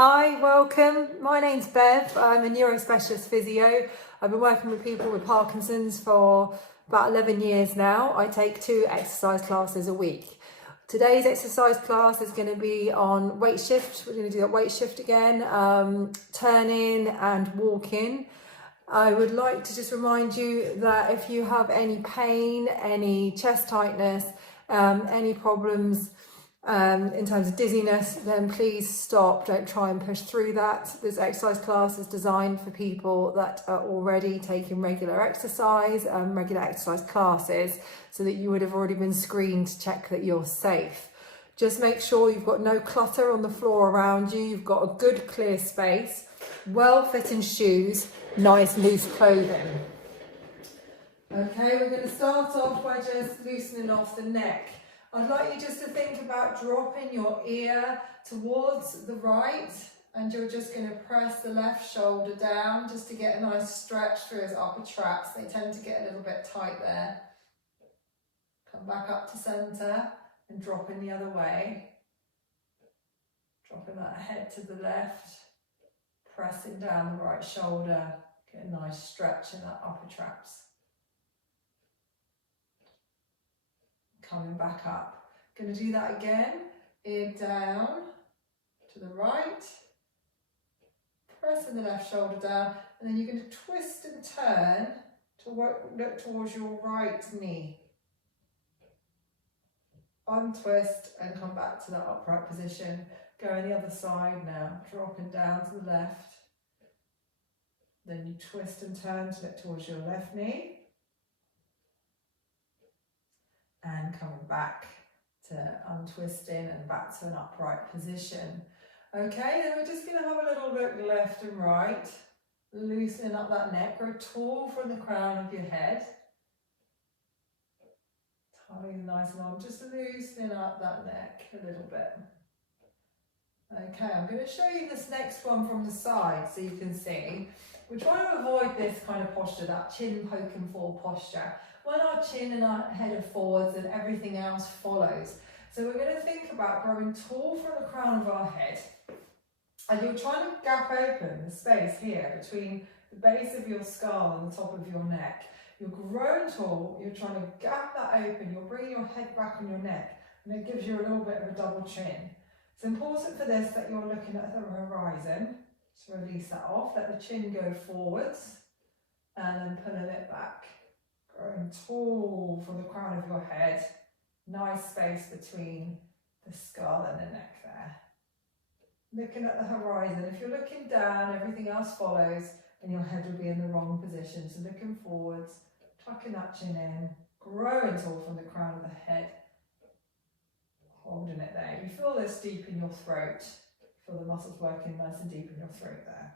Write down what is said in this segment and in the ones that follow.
Hi, welcome. My name's Bev. I'm a neurospecialist physio. I've been working with people with Parkinson's for about 11 years now. I take 2 exercise classes a week. Today's exercise class is going to be on weight shift. We're going to do that weight shift again, turning and walking. I would like to just remind you that if you have any pain, any chest tightness, any problems, in terms of dizziness, then please stop. Don't try and push through that. This exercise class is designed for people that are already taking regular exercise, regular exercise classes, so that you would have already been screened to check that you're safe. Just make sure you've got no clutter on the floor around you. You've got a good clear space, well-fitting shoes, nice loose clothing. Okay, we're going to start off by just loosening off the neck. I'd like you just to think about dropping your ear towards the right, and you're just going to press the left shoulder down just to get a nice stretch through his upper traps. They tend to get a little bit tight there. Come back up to centre and dropping the other way. Dropping that head to the left, pressing down the right shoulder. Get a nice stretch in that upper traps. Coming back up. Going to do that again. Ear down to the right. Pressing the left shoulder down. And then you're going to twist and turn to look towards your right knee. Untwist and come back to that upright position. Go the other side now. Dropping down to the left. Then you twist and turn to look towards your left knee. And coming back to untwisting and back to an upright position. Okay, then we're just going to have a little look left and right, loosening up that neck. Grow tall from the crown of your head. Tying nice and long, just loosening up that neck a little bit. Okay, I'm going to show you this next one from the side so you can see. We're trying to avoid this kind of posture, that chin poking forward posture. When our chin and our head are forwards and everything else follows. So we're going to think about growing tall from the crown of our head. And you're trying to gap open the space here between the base of your skull and the top of your neck. You're growing tall, you're trying to gap that open, you're bringing your head back on your neck, and it gives you a little bit of a double chin. It's important for this that you're looking at the horizon. So release that off, let the chin go forwards, and then pulling it back. Growing tall from the crown of your head. Nice space between the skull and the neck there. Looking at the horizon. If you're looking down, everything else follows, and your head will be in the wrong position. So looking forwards, tucking that chin in, growing tall from the crown of the head. Holding it there. You feel this deep in your throat. Feel the muscles working nice and deep in your throat there.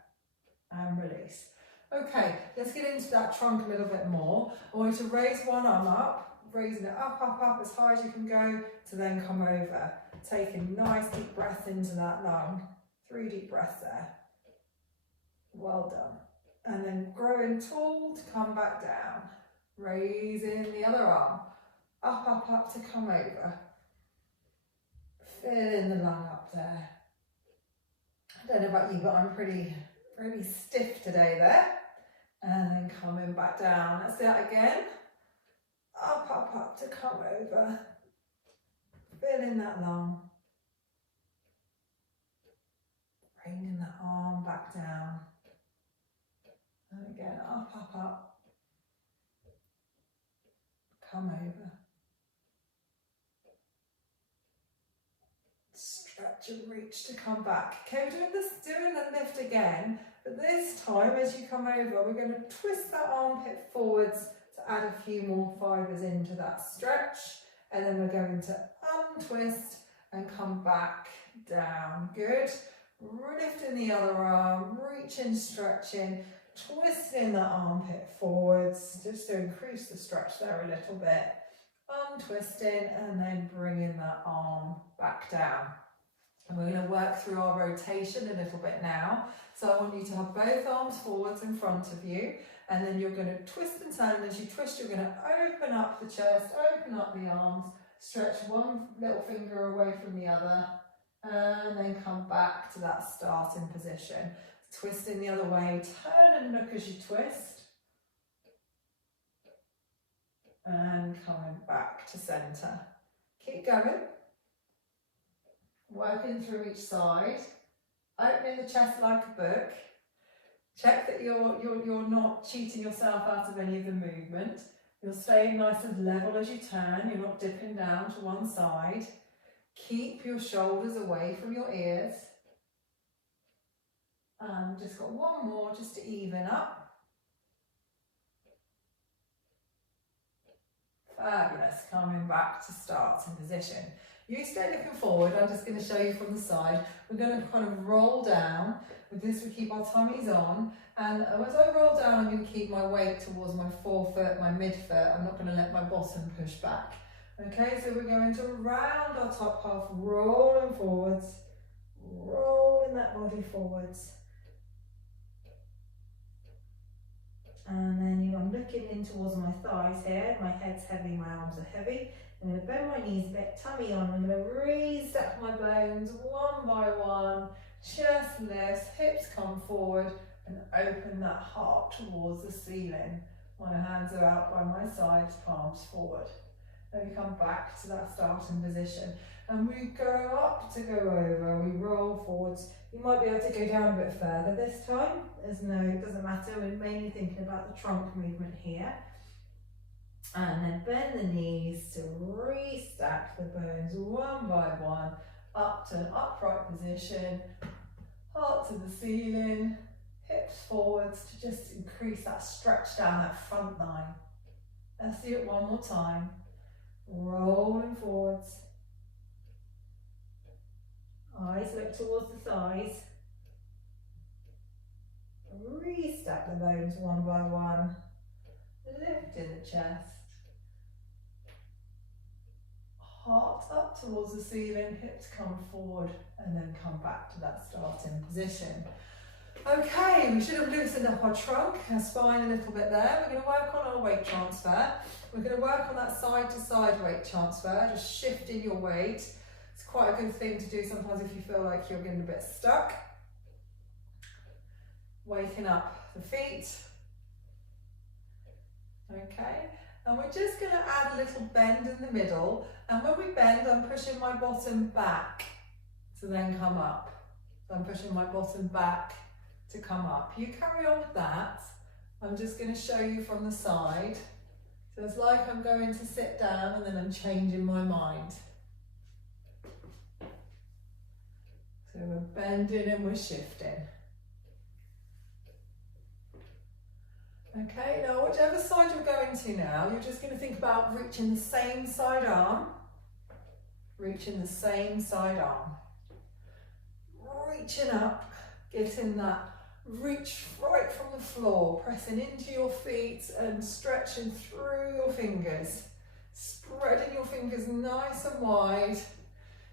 And release. Okay, let's get into that trunk a little bit more. I want you to raise one arm up, raising it up as high as you can go, to then come over. Taking nice deep breath into that lung. 3 deep breaths there. Well done. And then growing tall to come back down. Raising the other arm. Up to come over. Filling the lung up there. I don't know about you, but I'm pretty stiff today there. And then coming back down. Let's do that again. Up to come over. Filling that lung. Bringing that arm back down. And again, up. Come over. Stretch and reach to come back. Okay, we're doing the lift again. But this time, as you come over, we're going to twist that armpit forwards to add a few more fibres into that stretch. And then we're going to untwist and come back down. Good. Lifting the other arm, reaching, stretching, twisting the armpit forwards, just to increase the stretch there a little bit. Untwisting and then bringing that arm back down. And we're going to work through our rotation a little bit now. So I want you to have both arms forwards in front of you, and then you're going to twist and turn, and as you twist you're going to open up the chest, open up the arms, stretch one little finger away from the other, and then come back to that starting position. Twisting the other way, turn and look as you twist. And coming back to centre. Keep going. Working through each side. Opening the chest like a book. Check that you're not cheating yourself out of any of the movement. You're staying nice and level as you turn. You're not dipping down to one side. Keep your shoulders away from your ears. And just got one more just to even up. Fabulous. Coming back to starting position. You stay looking forward. I'm just going to show you from the side. We're going to kind of roll down. With this, we keep our tummies on. And as I roll down, I'm going to keep my weight towards my forefoot, my midfoot. I'm not going to let my bottom push back. Okay, so we're going to round our top half, rolling forwards, rolling that body forwards. And then I'm looking in towards my thighs here. My head's heavy, my arms are heavy. I'm going to bend my knees a bit, tummy on. I'm going to re-stack my bones one by one. Chest lifts, hips come forward, and open that heart towards the ceiling. My hands are out by my sides, palms forward. Then we come back to that starting position. And we go up to go over, we roll forwards. You might be able to go down a bit further this time. It doesn't matter, we're mainly thinking about the trunk movement here. And then bend the knees to re-stack the bones one by one, up to an upright position, heart to the ceiling, hips forwards to just increase that stretch down that front line. Let's do it one more time. Rolling forwards. Eyes look towards the thighs. Re-stack the bones one by one. Lifting the chest. Heart up towards the ceiling, hips come forward, and then come back to that starting position. Okay, we should have loosened up our trunk, our spine a little bit there. We're going to work on our weight transfer. We're going to work on that side to side weight transfer, just shifting your weight. It's quite a good thing to do sometimes if you feel like you're getting a bit stuck. Waking up the feet. Okay, and we're just going to add a little bend in the middle. And when we bend, I'm pushing my bottom back to then come up. So I'm pushing my bottom back to come up. You carry on with that. I'm just going to show you from the side. So it's like I'm going to sit down and then I'm changing my mind. So we're bending and we're shifting. Okay, now whichever side you're going to now, you're just going to think about reaching the same side arm. Reaching the same side arm. Reaching up, getting that reach right from the floor, pressing into your feet and stretching through your fingers. Spreading your fingers nice and wide,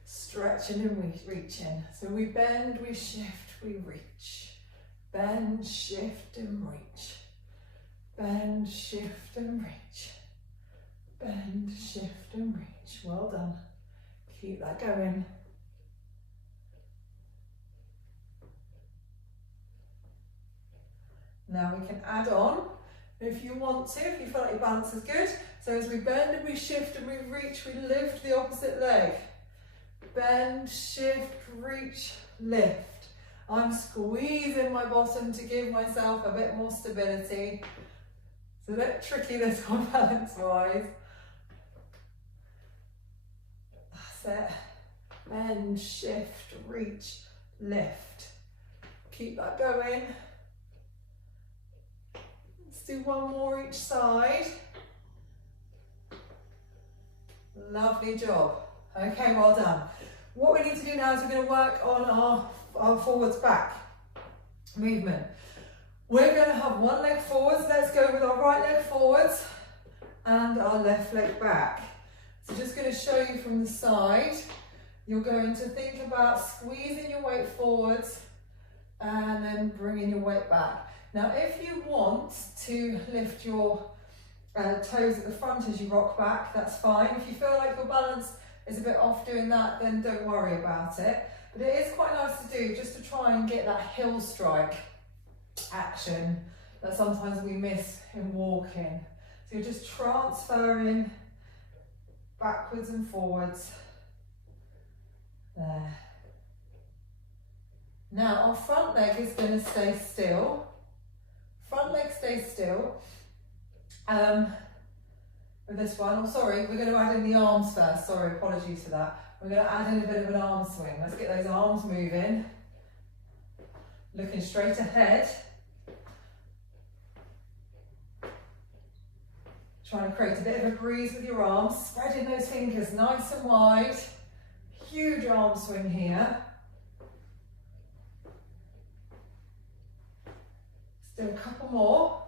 stretching and reaching. So we bend, we shift, we reach. Bend, shift and reach. Bend, shift and reach. Bend, shift and reach. Well done. Keep that going. Now we can add on if you want to, if you feel like your balance is good. So as we bend and we shift and we reach, we lift the opposite leg. Bend, shift, reach, lift. I'm squeezing my bottom to give myself a bit more stability. It's a bit tricky this one balance-wise. That's it. Bend, shift, reach, lift. Keep that going. Let's do one more each side. Lovely job. Okay, well done. What we need to do now is we're going to work on our forwards back movement. We're going to have one leg forwards. Let's go with our right leg forwards and our left leg back. So just going to show you from the side. You're going to think about squeezing your weight forwards and then bringing your weight back. Now, if you want to lift your toes at the front as you rock back, that's fine. If you feel like your balance is a bit off doing that, then don't worry about it. But it is quite nice to do just to try and get that heel strike action that sometimes we miss in walking. So you're just transferring backwards and forwards. There. Now our front leg is going to stay still. Front leg stays still. With this one, sorry, we're going to add in the arms first. Sorry, apologies for that. We're going to add in a bit of an arm swing. Let's get those arms moving. Looking straight ahead. Trying to create a bit of a breeze with your arms. Spreading those fingers nice and wide. Huge arm swing here. Let's do a couple more.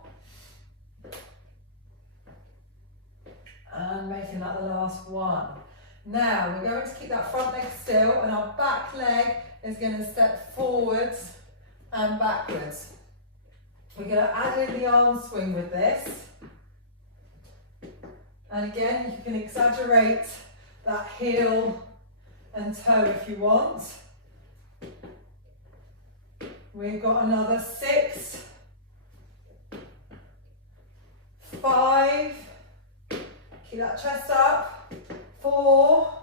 And making that the last one. Now we're going to keep that front leg still and our back leg is going to step forwards and backwards. We're going to add in the arm swing with this. And again, you can exaggerate that heel and toe if you want. We've got another 6, 5, keep that chest up, 4,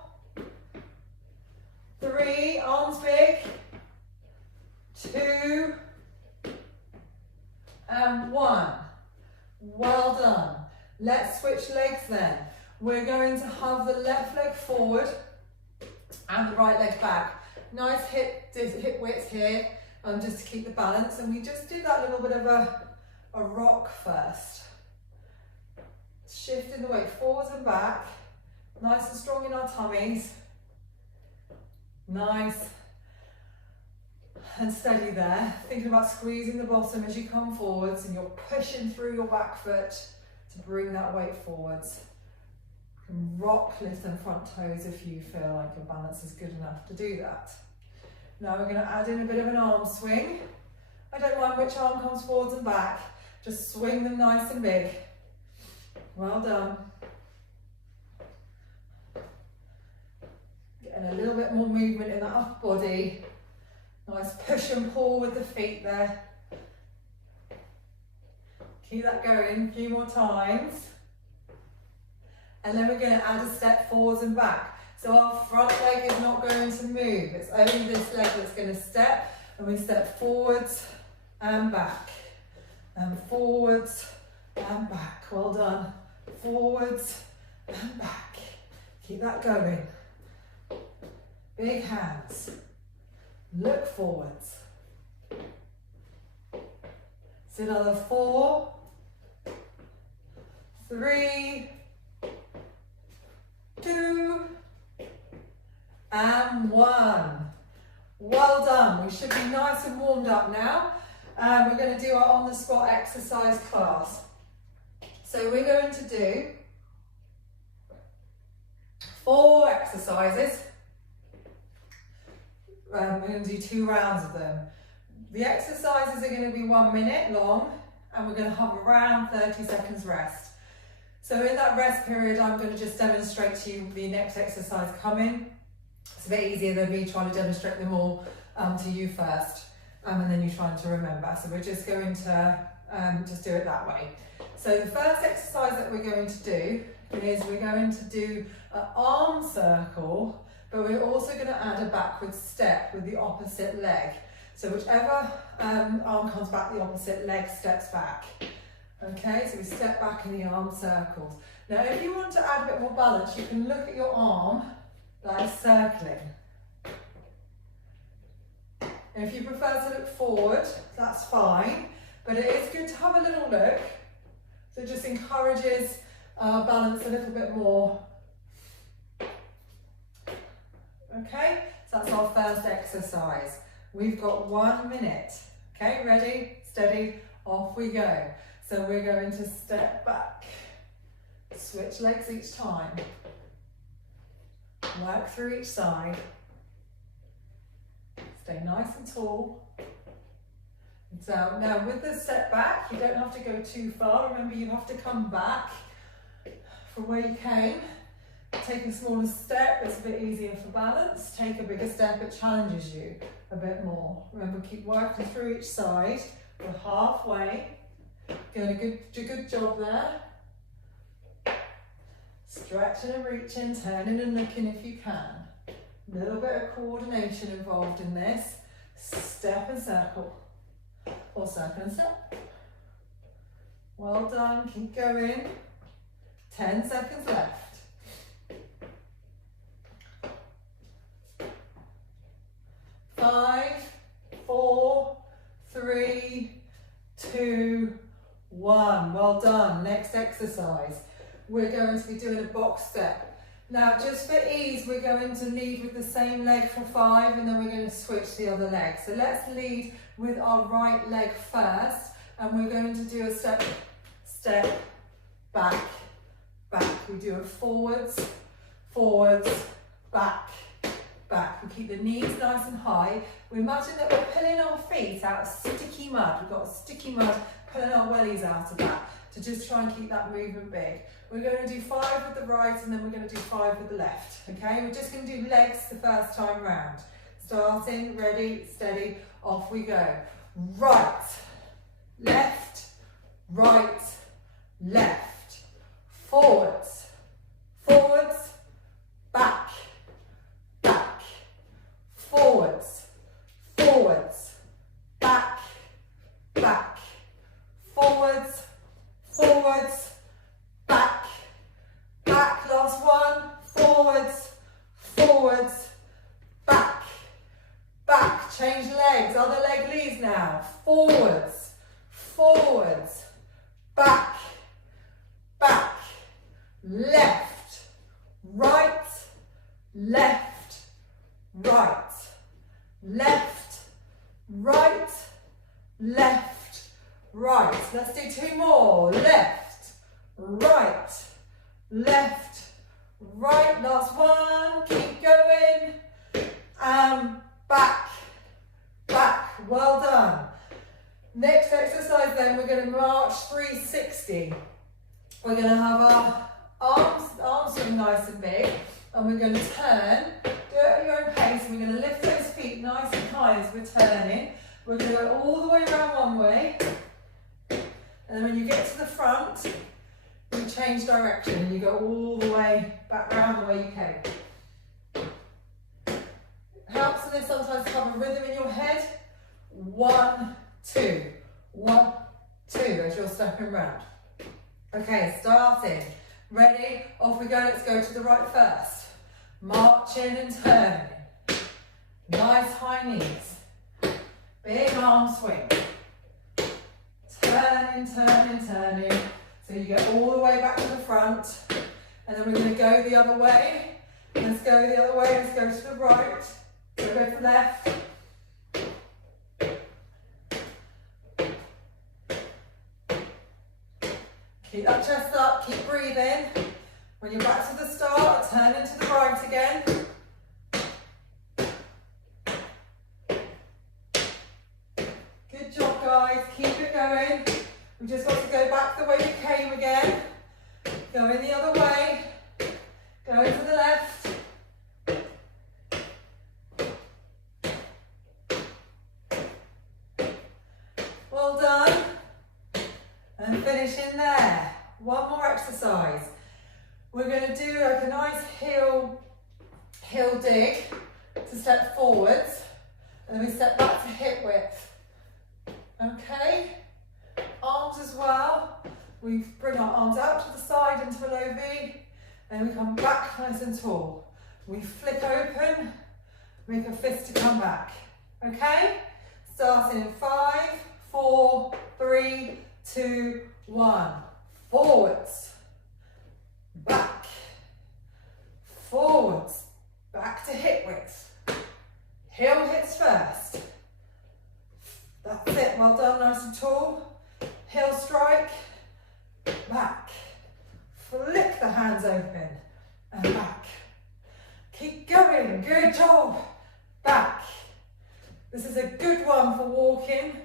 3, arms big, 2, and 1. Well done. Let's switch legs then. We're going to have the left leg forward and the right leg back. Nice hip width here, just to keep the balance. And we just did that little bit of a rock first. Shifting the weight forwards and back. Nice and strong in our tummies. Nice and steady there. Thinking about squeezing the bottom as you come forwards and you're pushing through your back foot to bring that weight forwards. You can rock, lift them front toes if you feel like your balance is good enough to do that. Now we're going to add in a bit of an arm swing. I don't mind which arm comes forwards and back. Just swing them nice and big. Well done. Getting a little bit more movement in that upper body. Nice push and pull with the feet there. Keep that going a few more times. And then we're going to add a step forwards and back. So our front leg is not going to move. It's only this leg that's going to step. And we step forwards and back. And forwards and back. Well done. Forwards and back. Keep that going. Big hands. Look forwards. So another 4, 3, 2, and 1. Well done. We should be nice and warmed up now. We're going to do our on-the-spot exercise class. So we're going to do 4 exercises. We're going to do 2 rounds of them. The exercises are going to be 1 minute long and we're going to have around 30 seconds rest. So in that rest period, I'm going to just demonstrate to you the next exercise coming. It's a bit easier than me trying to demonstrate them all to you first and then you trying to remember. So we're just going to just do it that way. So the first exercise that we're going to do is we're going to do an arm circle, but we're also going to add a backward step with the opposite leg. So whichever arm comes back, the opposite leg steps back. Okay, so we step back in the arm circles. Now if you want to add a bit more balance, you can look at your arm that is circling. And if you prefer to look forward, that's fine, but it is good to have a little look. So it just encourages balance a little bit more. Okay, so that's our first exercise. We've got 1 minute. Okay, ready, steady, off we go. So we're going to step back, switch legs each time, work through each side, stay nice and tall. Down. Now with the step back, you don't have to go too far. Remember, you have to come back from where you came. Take a smaller step, it's a bit easier for balance. Take a bigger step, it challenges you a bit more. Remember, keep working through each side. We're halfway. Doing a good job there. Stretching and reaching, turning and looking if you can. A little bit of coordination involved in this. Step and circle. Or circle and step. Well done, keep going. 10 seconds left. 5, 4, 3, 2, 1. Well done. Next exercise. We're going to be doing a box step. Now, just for ease, we're going to lead with the same leg for 5 and then we're going to switch the other leg. So let's lead with our right leg first and we're going to do a step, back, back. We do it forwards, forwards, back, back. We keep the knees nice and high. We imagine that we're pulling our feet out of sticky mud. We've got sticky mud, pulling our wellies out of that to just try and keep that movement big. We're going to do 5 with the right and then we're going to do 5 with the left. Okay, we're just going to do legs the first time round. Starting, ready, steady, off we go. Right, left, right, left. Forwards, forwards, back, back. Forwards, forwards, back, back. Forwards, forwards, back, back. Last one. Forwards, forwards, back, back. Change legs. Other leg leads now. Forwards, forwards, back, back. Left, right, left, right, left, right, left, right. Let's do 2 more. Left, right, left, right. Last one. Keep going. And back, back. Well done. Next exercise then, we're going to march 360. We're going to have our arms are nice and big. And we're going to turn. Do it at your own pace. And we're going to lift those feet nice and high as we're turning. We're going to go all the way around one way. And then when you get to the front, you change direction and you go all the way back round the way you came. Helps in this sometimes to have a rhythm in your head. 1, 2, 1, 2 as you're stepping round. Okay, starting. Ready? Off we go. Let's go to the right first. Marching and turning. Nice high knees. Big arm swing. Turning, turning, turning. So you go all the way back to the front. And then we're going to go the other way. Let's go the other way. Let's go to the right. So go to the left. Keep that chest up. Keep breathing. When you're back to the start, turn into the right again. Good job, guys. Keep it going. We just got to go back the way you came again. Go in the other way. Go to the left. Well done. And finish in there. One more exercise. We're going to do like a nice heel dig to step forwards. And then we step back to hip width. Okay? Arms as well. We bring our arms out to the side into a low V. And we come back nice and tall. We flip open. Make a fist to come back. Okay? Starting in 5, 4, 3, 2, 1. Forwards. Back. Forwards. Back to hip width. Heel hits first. That's it. Well done. Nice and tall. Heel strike. Back. Flick the hands open. And back. Keep going. Good job. Back. This is a good one for walking.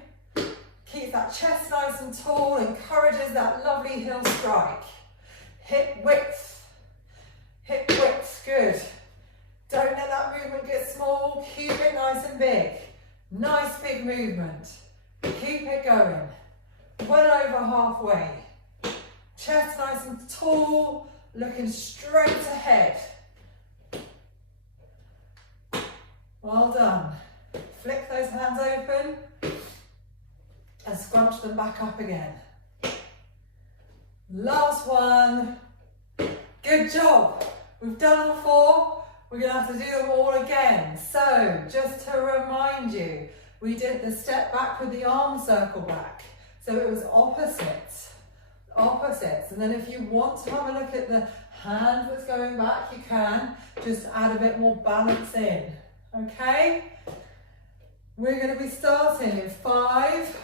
Keep that chest nice and tall. Encourages that lovely heel strike. Hip width. Hip widths, good. Don't let that movement get small, keep it nice and big. Nice big movement. Keep it going. Well over halfway. Chest nice and tall, looking straight ahead. Well done. Flick those hands open and scrunch them back up again. Last one. Good job. We've done all four. We're going to have to do them all again. So, just to remind you, we did the step back with the arm circle back. So it was opposites. Opposites. And then if you want to have a look at the hand that's going back, you can. Just add a bit more balance in. Okay? We're going to be starting in 5,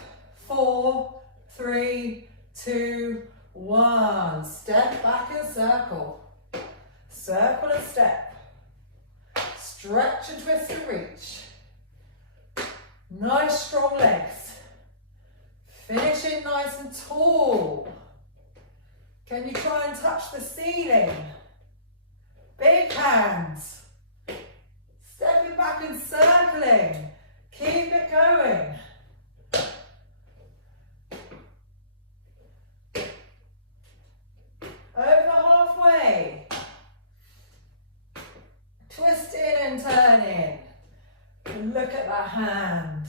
4, 3, 2, 1. Step back and circle. Circle and step. Stretch and twist and reach. Nice strong legs. Finishing nice and tall. Can you try and touch the ceiling? Big hands. Stepping back and circling. Keep it going. Over halfway. Twisting and turning. And look at that hand.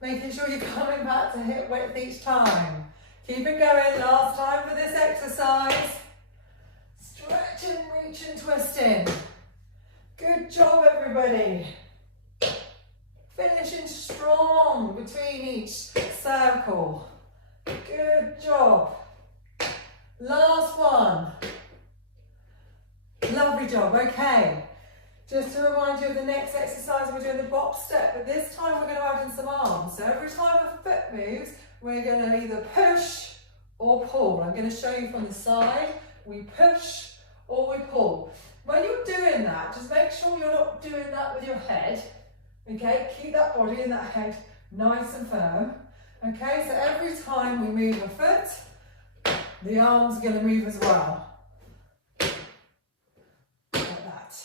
Making sure you're coming back to hip width each time. Keep it going. Last time for this exercise. Stretching, reaching, twisting. Good job, everybody. Finishing strong between each circle. Good job. Last one. Lovely job. Okay. Just to remind you of the next exercise, we're doing the box step, but this time we're going to add in some arms. So every time a foot moves, we're going to either push or pull. I'm going to show you from the side. We push or we pull. When you're doing that, just make sure you're not doing that with your head. Okay, keep that body and that head nice and firm. Okay, so every time we move a foot, the arms are going to move as well. Like that.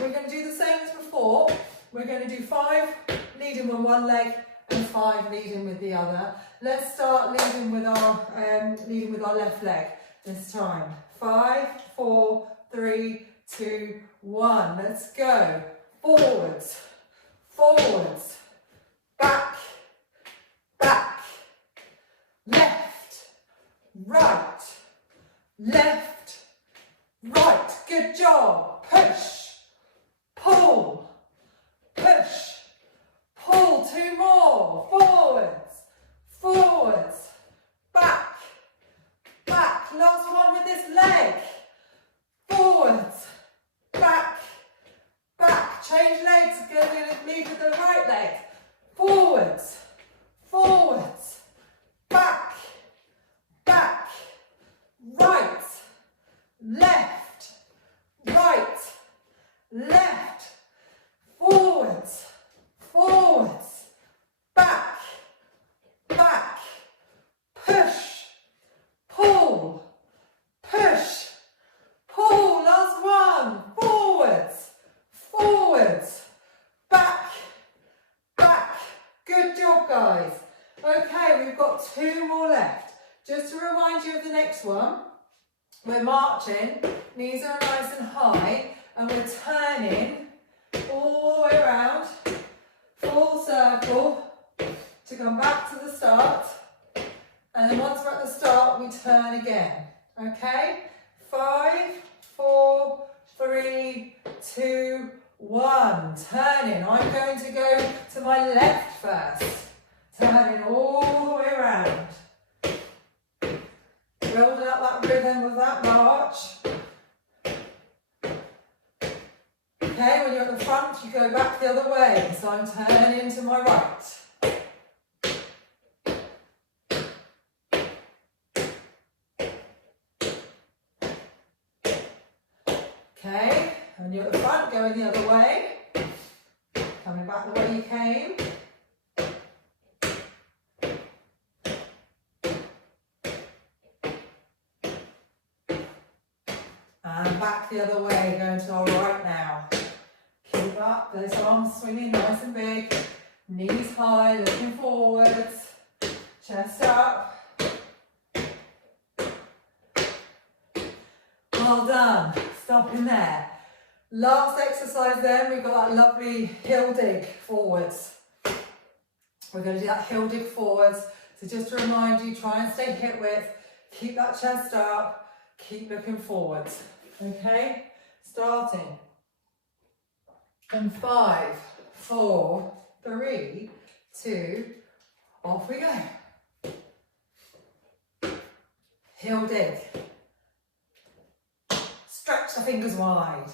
We're going to do the same as before. We're going to do 5 leading with one leg and 5 leading with the other. Let's start leading with our left leg this time. 5, 4, 3, 2, 1. Let's go. Forwards, forwards, back, back, left, right, left, right. Good job. Push, pull, push, pull. 2 more. Forwards, forwards, back, back. Last one with this leg. Forwards, back, back. Change legs. Going to lead with the right leg. Forwards, forwards, back, back, right, left, right, left, forwards, forwards, back, back, push, pull, push, pull. Last one. Forwards, forwards, back, back. Good job, guys. Okay, we've got 2 more left. Just to remind you of the next one, we're marching, knees are nice and high, and we're turning all the way around, full circle, to come back to the start. And then once we're at the start, we turn again. Okay? 5, 4, 3, 2, 1. Turning. I'm going to go to my left first. Turning all the way around. Building up that rhythm of that march. Okay, when you're at the front, you go back the other way. So I'm turning to my right. Okay, and you're at the front, going the other way. Coming back the way you came. And back the other way, going to our right now. Keep up, those arms swinging nice and big. Knees high, looking forwards. Chest up. Well done. Stopping there. Last exercise then, we've got that lovely hill dig forwards. We're going to do that hill dig forwards. So just to remind you, try and stay hip width. Keep that chest up. Keep looking forwards. Okay? Starting. And 5, 4, 3, 2, off we go. Heel dig. Stretch the fingers wide.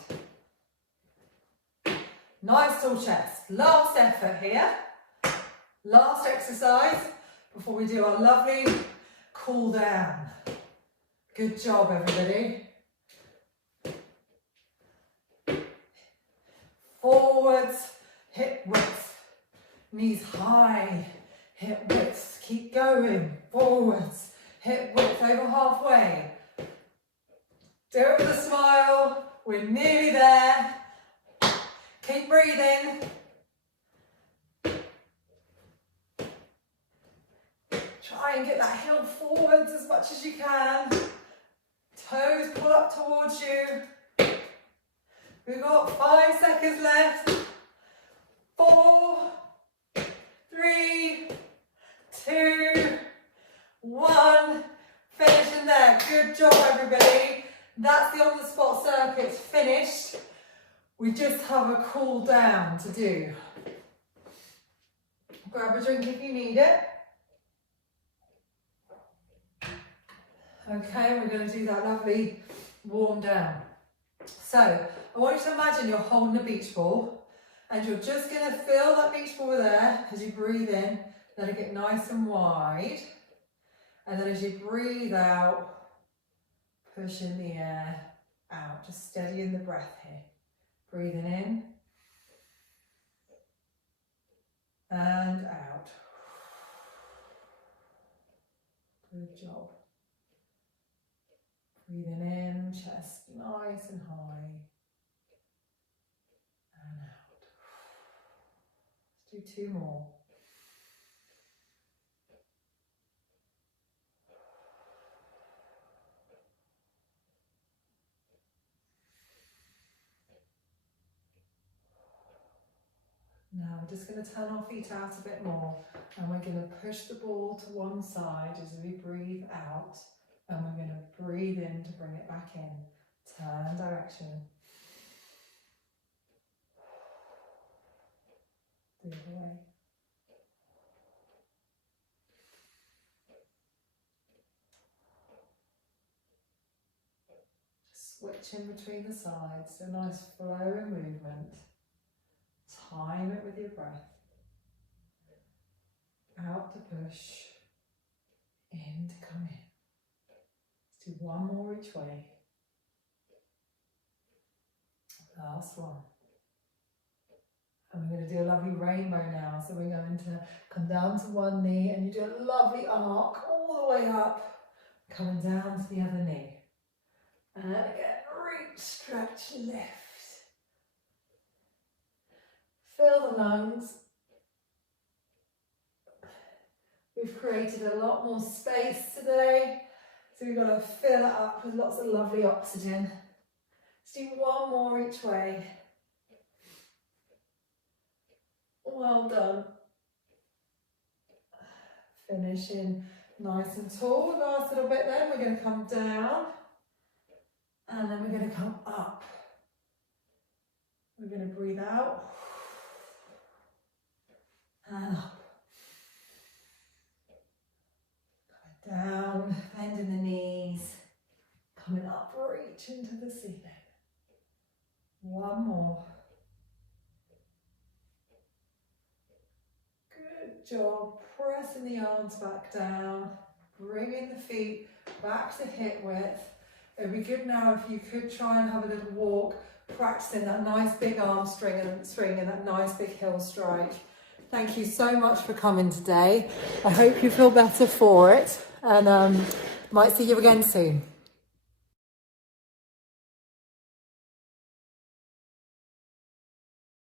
Nice tall chest. Last effort here. Last exercise before we do our lovely cool down. Good job, everybody. Forwards, hip width, knees high, hip width, keep going, forwards, hip width over halfway. Do it with a smile, we're nearly there. Keep breathing. Try and get that heel forwards as much as you can. Toes pull up towards you. We've got 5 seconds left. 4, 3, 2, 1. Finishing there. Good job, everybody. That's the on-the-spot circuit finished. We just have a cool down to do. Grab a drink if you need it. Okay, we're going to do that lovely warm down. So, I want you to imagine you're holding a beach ball and you're just going to feel that beach ball there as you breathe in, let it get nice and wide. And then as you breathe out, push in the air out, just steadying the breath here. Breathing in and out. Good job. Breathing in, chest nice and high. And out. Let's do 2 more. Now we're just going to turn our feet out a bit more and we're going to push the ball to one side as we breathe out, and we're going to breathe in to bring it back in. Turn direction. The other way. Just switch in between the sides, a nice flowing movement. Time it with your breath. Out to push, in to come in. Let's do 1 more each way. Last one. And we're going to do a lovely rainbow now. So we're going to come down to one knee and you do a lovely arc all the way up, coming down to the other knee. And again, reach, stretch, lift. Fill the lungs. We've created a lot more space today, so we've got to fill it up with lots of lovely oxygen. Let's do 1 more each way. Well done. Finishing nice and tall. Last little bit then, we're going to come down and then we're going to come up. We're going to breathe out and up. Coming down, bending the knees, coming up, reach into the ceiling. 1 more. Good job. Pressing the arms back down, bringing the feet back to hip width. It would be good now if you could try and have a little walk, practicing that nice big arm swing and that nice big heel strike. Thank you so much for coming today. I hope you feel better for it, and might see you again soon.